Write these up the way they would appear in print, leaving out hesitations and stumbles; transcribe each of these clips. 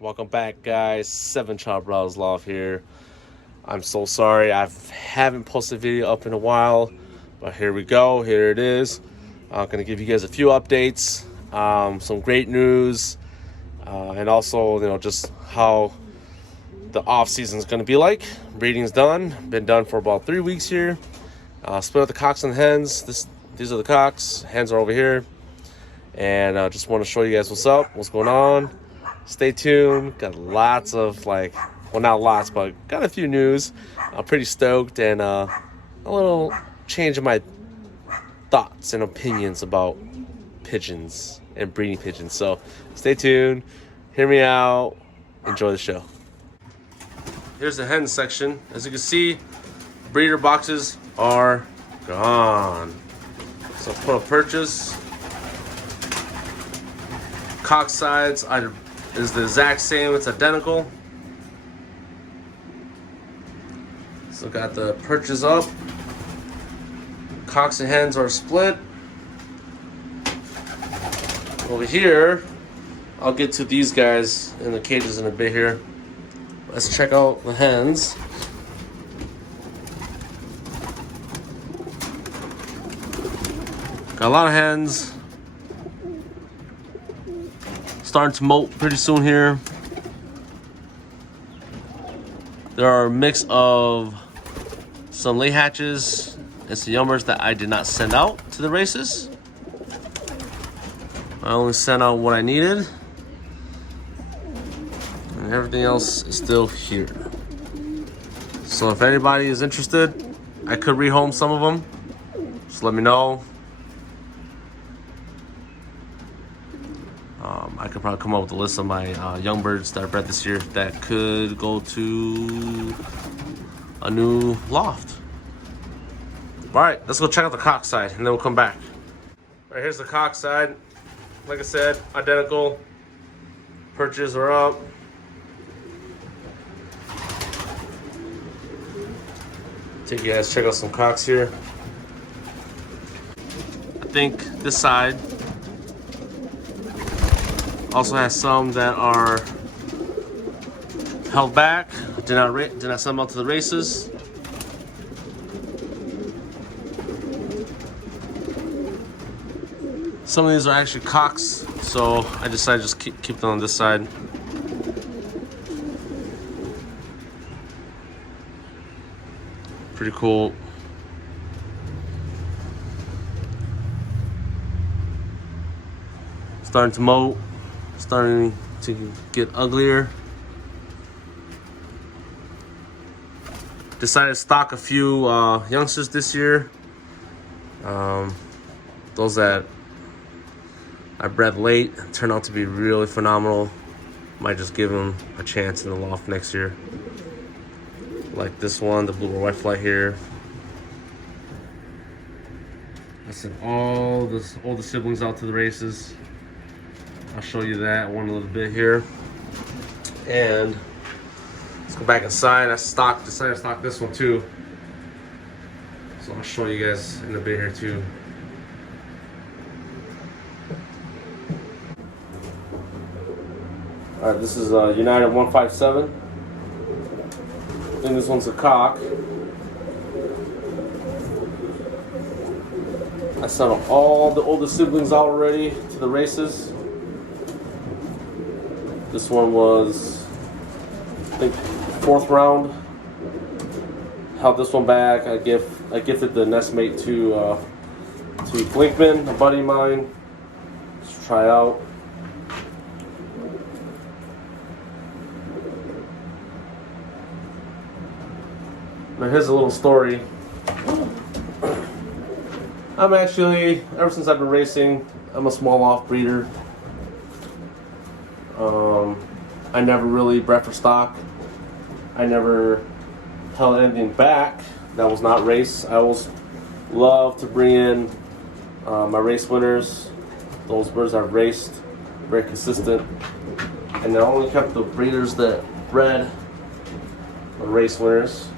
Welcome back, guys. Cha Brothers Loft here. I'm so sorry I haven't posted a video up in a while, but here we go. Here it is. I'm gonna give you guys a few updates, some great news, and also just how the off season is gonna be like. Breeding's done. Been done for about 3 weeks here. Split up the cocks and the hens. These are the cocks. Hens are over here, and just want to show you guys what's up, what's going on. Stay tuned. Got lots of not lots, but got a few news. I'm pretty stoked, and a little change in my thoughts and opinions about pigeons and breeding pigeons. So stay tuned. Hear me out. Enjoy the show. Here's the hen section. As you can see, breeder boxes are gone. So put a purchase. Cock sides is the exact same. It's identical. So got the perches up. Cocks and hens are split. Over here, I'll get to these guys in the cages in a bit here. Let's check out the hens. Got a lot of hens. Starting to molt pretty soon here. There are a mix of some lay hatches and some yummers that I did not send out to the races. I only sent out what I needed, and everything else is still here. So if anybody is interested, I could rehome some of them. Just let me know. I could probably come up with a list of my young birds that I bred this year that could go to a new loft. All right, let's go check out the cock side, and then we'll come back. All right, here's the cock side. Like I said, identical. Perches are up. Take you guys check out some cocks here. I think this side also has some that are held back. Did not send them out to the races. Some of these are actually cocks, so I decided to just keep them on this side. Pretty cool. Starting to molt. Starting to get uglier. Decided to stock a few youngsters this year. Those that I bred late turned out to be really phenomenal. Might just give them a chance in the loft next year. Like this one, the blue or white flight here. I sent all the siblings out to the races. I'll show you that one a little bit here. And let's go back inside. I decided to stock this one too. So I'll show you guys in a bit here too. All right, this is United 157. I think this one's a cock. I sent all the older siblings out already to the races. This one was, I think, 4th round. Held this one back. I gifted the nest mate to Blinkman, a buddy of mine. Let's try out. Now here's a little story. I'm actually, ever since I've been racing, I'm a small loft breeder. I never really bred for stock. I never held anything back that was not race. I always love to bring in my race winners. Those birds I've raced, very consistent. And I only kept the breeders that bred the race winners.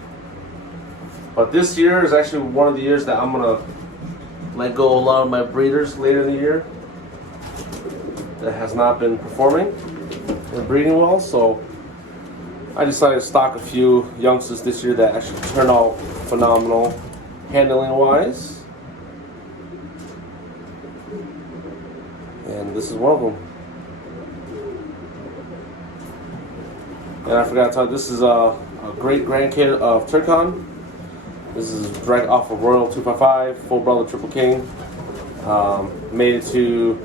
But this year is actually one of the years that I'm gonna let go a lot of my breeders later in the year that has not been performing. and breeding well, so I decided to stock a few youngsters this year that actually turned out phenomenal handling wise. And this is one of them. And I forgot to tell you, this is a great grandkid of Turkkon. This is direct off of Royal 255, full brother Triple King. Made it to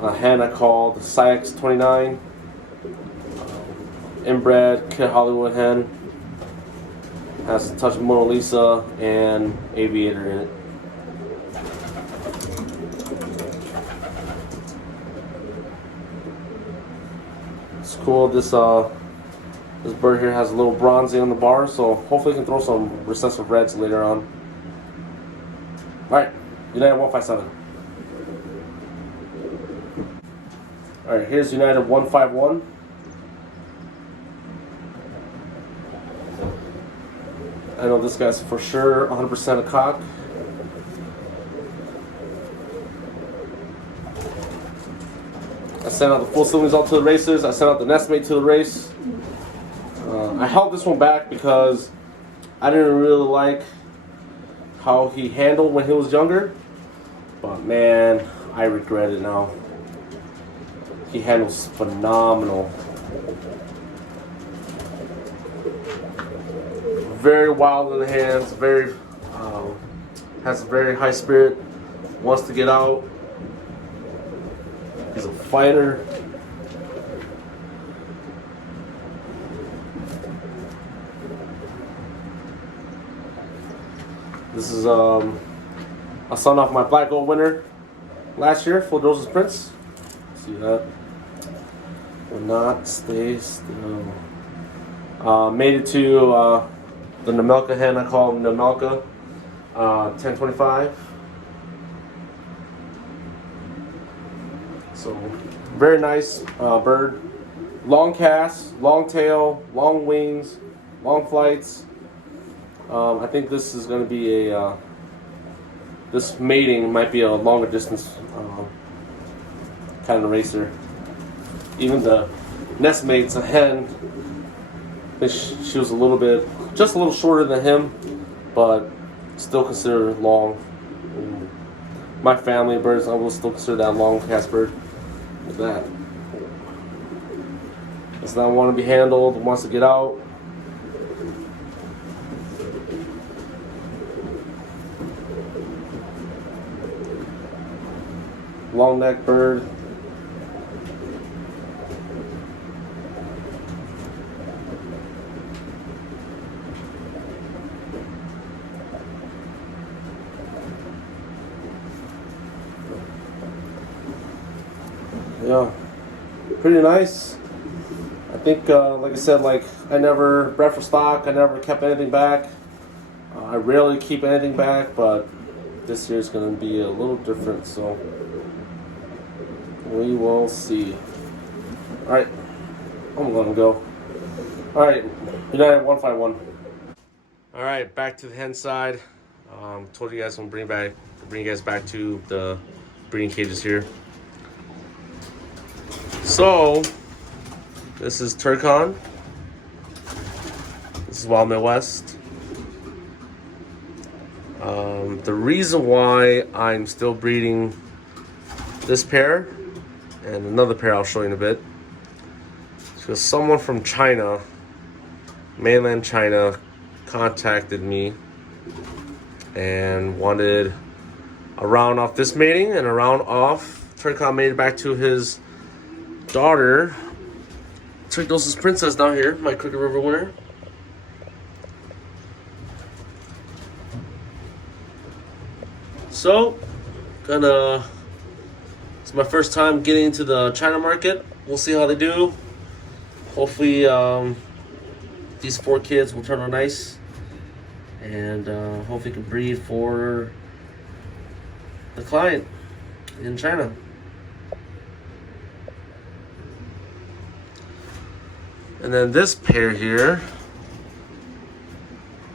a hen I called Sykes 29. Inbred Kid Hollywood hen. Has a touch of Mona Lisa and Aviator in it. It's cool. This bird here has a little bronzing on the bar, so hopefully we can throw some recessive reds later on. Alright, United 157. Alright, here's United 151. I know this guy's for sure 100% a cock. I sent out the full siblings out to the races. I sent out the nestmate to the race. I held this one back because I didn't really like how he handled when he was younger. But man, I regret it now. He handles phenomenal. Very wild in the hands, very has a very high spirit, wants to get out. He's a fighter. This is a son off my black gold winner last year, Full Doses Prince. See that? Will not stay still. Made it to the Namelka hen, I call him Namelka, 1025. So, very nice bird. Long cast, long tail, long wings, long flights. I think this is going to be a, this mating might be a longer distance kind of racer. Even the nestmate's a hen. I think she was a little bit, just a little shorter than him, but still considered long. My family birds, I will still consider that long cast bird. Look at that. Does not want to be handled, wants to get out. Long neck bird. Yeah, pretty nice. I think, like I said, like I never bred for stock. I never kept anything back. I rarely keep anything back, but this year's going to be a little different. So we will see. All right, I'm going to go. All right, United 151. All right, back to the hen side. Told you guys I'm bring you guys back to the breeding cages here. So, this is Turkkon. This is Wild Midwest. The reason why I'm still breeding this pair and another pair I'll show you in a bit is because someone from China, mainland China, contacted me and wanted a round off this mating and a round off. Turkkon made it back to his daughter, Turkkon Princess down here, my Crooked River winner. So, it's my first time getting into the China market. We'll see how they do. Hopefully, these 4 kids will turn out nice, and hopefully can breed for the client in China. And then this pair here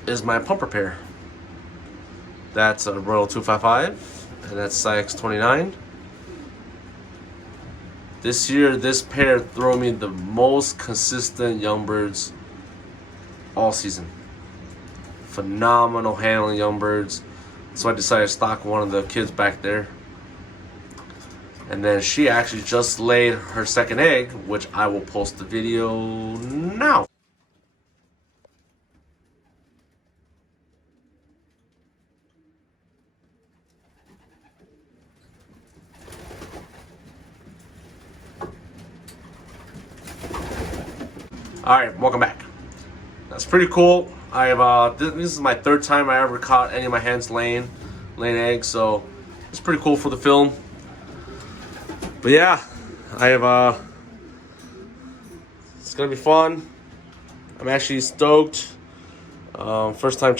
is my pumper pair. That's a Royal 255, and that's Sykes 29. This year, this pair throw me the most consistent young birds all season. Phenomenal handling young birds. So I decided to stock one of the kids back there. And then she actually just laid her second egg, which I will post the video now. All right, welcome back. That's pretty cool. I have this is my third time I ever caught any of my hens laying eggs, so it's pretty cool for the film. But yeah, I have it's gonna be fun. I'm actually stoked. First time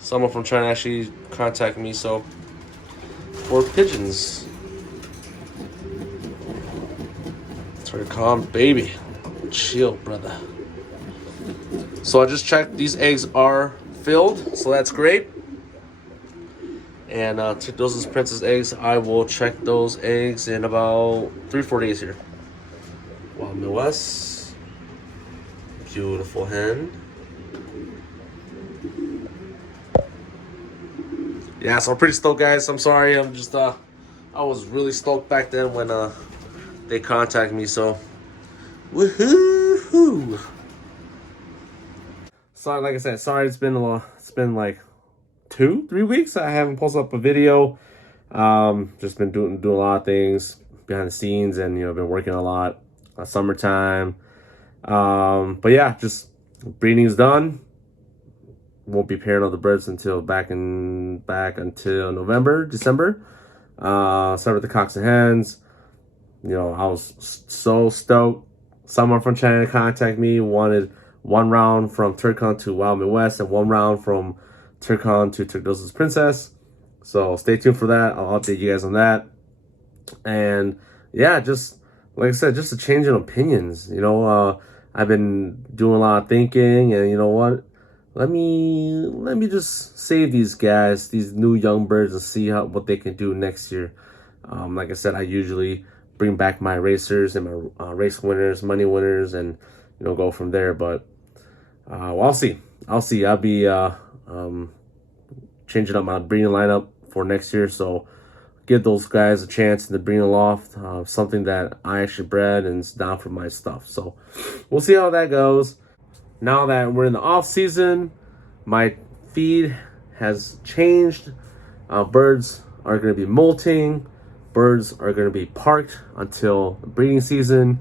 someone from China actually contact me, so for pigeons. Turkkon, baby. Chill, brother. So I just checked, these eggs are filled, so that's great. And those is princess eggs. I will check those eggs in about 3-4 days here. Wild Midwest, beautiful hen. Yeah, so I'm pretty stoked, guys. I'm sorry, I'm just I was really stoked back then when they contacted me. So woohoo! Sorry, like I said, sorry it's been like 2-3 weeks I haven't posted up a video. Just been doing a lot of things behind the scenes, and been working a lot. Summertime. But yeah, just breeding's done. Won't be pairing all the birds until back until November, December. Start with the cocks and hens. I was so stoked. Someone from China contacted me, wanted 1 round from Turkkon to Wild Midwest and 1 round from Turkkon to Turkdosa's Princess. So stay tuned for that. I'll update you guys on that. And yeah, just like I said, just a change in opinions. I've been doing a lot of thinking, and you know what? Let me just save these guys, these new young birds, and see what they can do next year. Like I said, I usually bring back my racers and my race winners, money winners, and go from there. But well, I'll see. I'll be changing up my breeding lineup for next year, so give those guys a chance in the breeding loft, something that I actually bred and is down for my stuff. So we'll see how that goes. Now that we're in the off season, my feed has changed. Birds are going to be molting. Birds are going to be parked until the breeding season.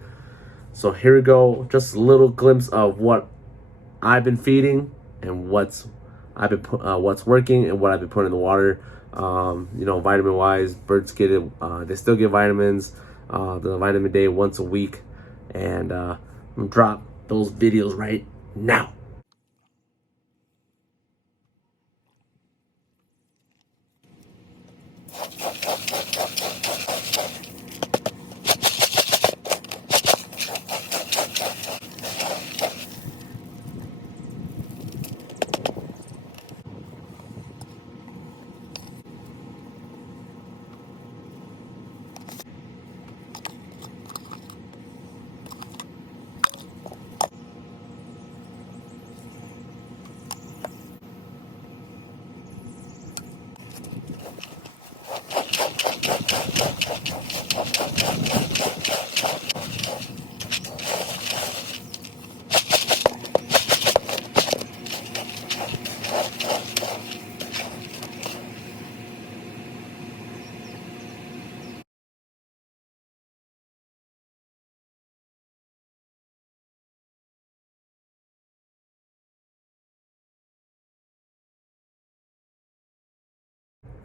So here we go. Just a little glimpse of what I've been feeding and what's working and what I've been putting in the water. Vitamin wise, birds get it. They still get vitamins. The vitamin day once a week, and I'm gonna drop those videos right now.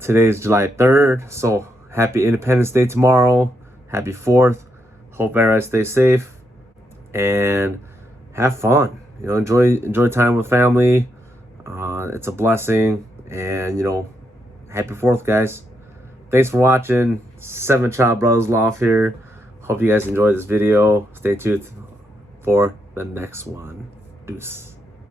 Today is July 3rd, so happy Independence Day tomorrow. Happy 4th. Hope everybody stays safe and have fun. Enjoy time with family. It's a blessing, and happy 4th, guys. Thanks for watching. 7 Cha Brothers Loft here. Hope you guys enjoyed this video. Stay tuned for the next one. Deuce.